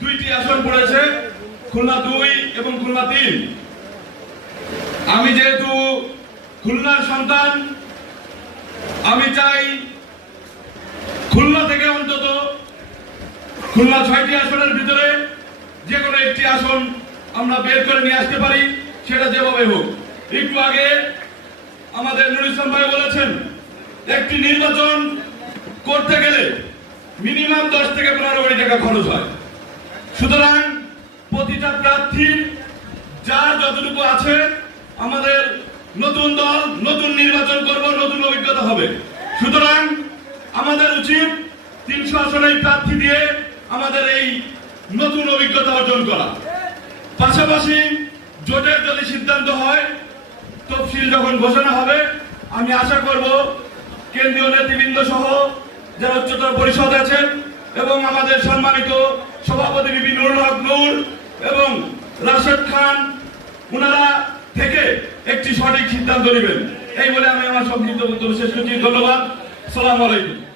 দুইটি আসন পড়েছে, খুলনা 2 এবং খুলনা 3। আমি যেহেতু খুলনার সন্তান, আমি চাই খুলনা থেকে অন্তত খুলনা 6টি আসনের ভিতরে যে কোনো একটি আসন আমরা বের করে নিয়ে আসতে পারি, সেটা যেভাবে হোক। একটু আগে আমাদের নুরুল ইসলাম ভাই বলেছেন, একটি নির্বাচন করতে গেলে মিনিমাম 10 থেকে 15 কোটি টাকা খরচ হয়। সুতরাং প্রতিটা প্রার্থীর যার যতটুকু আছে, আমাদের নতুন দল, নতুন নির্বাচন করব, নতুন অভিজ্ঞতা হবে। সুতরাং আমাদের উচিত 300 আসনের প্রার্থী দিয়ে আমাদের এই নতুন অভিজ্ঞতা অর্জন করা। পাশাপাশি জোটের যদি সিদ্ধান্ত হয়, তফসিল যখন ঘোষণা হবে, আমি আশা করব কেন্দ্রীয় নেতৃবৃন্দ সহ যারা উচ্চতর পরিষদ আছেন এবং আমাদের সম্মানিত সভাপতি বিপি নুরুল হক নূর এবং রাশেদ খান, ওনারা থেকে একটি সঠিক সিদ্ধান্ত নেবেন। এই বলে আমি আমার সংক্ষিপ্ত বক্তব্য শেষ করছি। ধন্যবাদ। আসসালামু আলাইকুম।